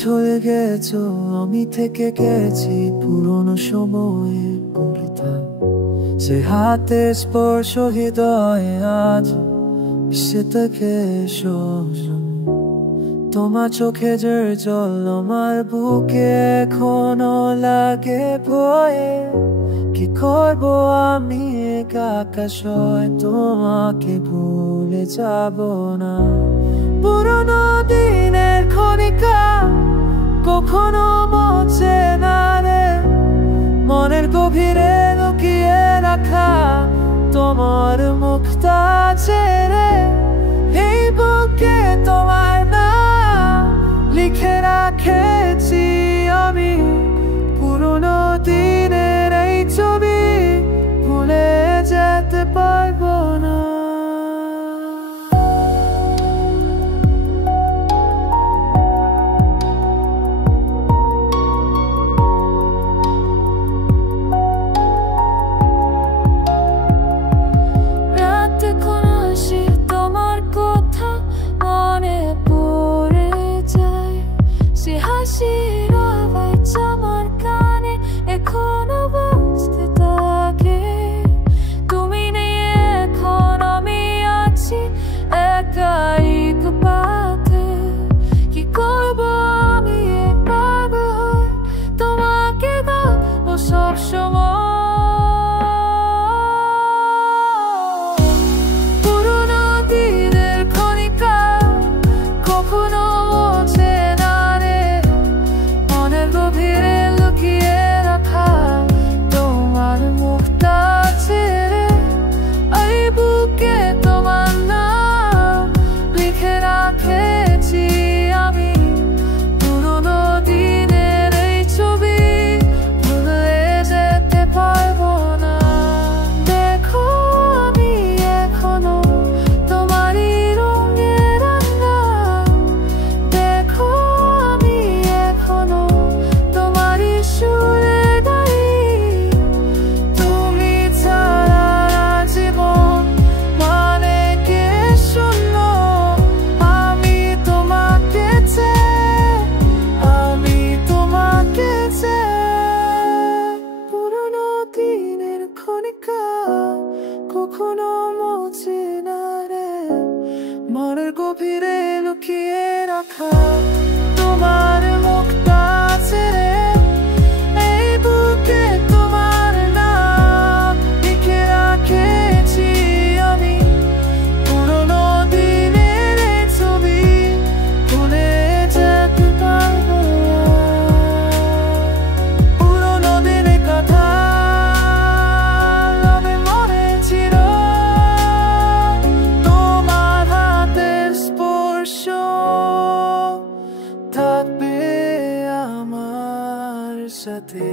চলে গেছো, আমি থেকে গেছি পুরনো সময়ের কবিতা। সে হাতে স্পর্শ হৃদয়ে আজ সে থেকে সজন। তোমার চোখে জের জল আমার বুকে এখনো লাগে ভয়ে। কি করবো আমি একা আকাশ হয়, তোমাকে ভুলে যাব না। পুরনো দিনের ক্ষণিকা কখনো মুছে না রে, মনের গভীরে লুকিয়ে রাখা তোমার মুখটা ছেড়ে। এই বুকে তোমার নাম লিখে রাখেছি আমি, পুরনো দিনের এই ছবি ভুলে যেতে পারবো না। কখনো মুছে না রে, মনের গভীরে লুকিয়ে রাখা তোমার মুখটা ছেড়ে। এই বুকে তোমার নাম লিখে রাখেছি আমি, পুরনো দিনের এই ছবি ভুলে যেতে পারবো না। পুরনো দিনের কথা থাকবে আমার সাথে।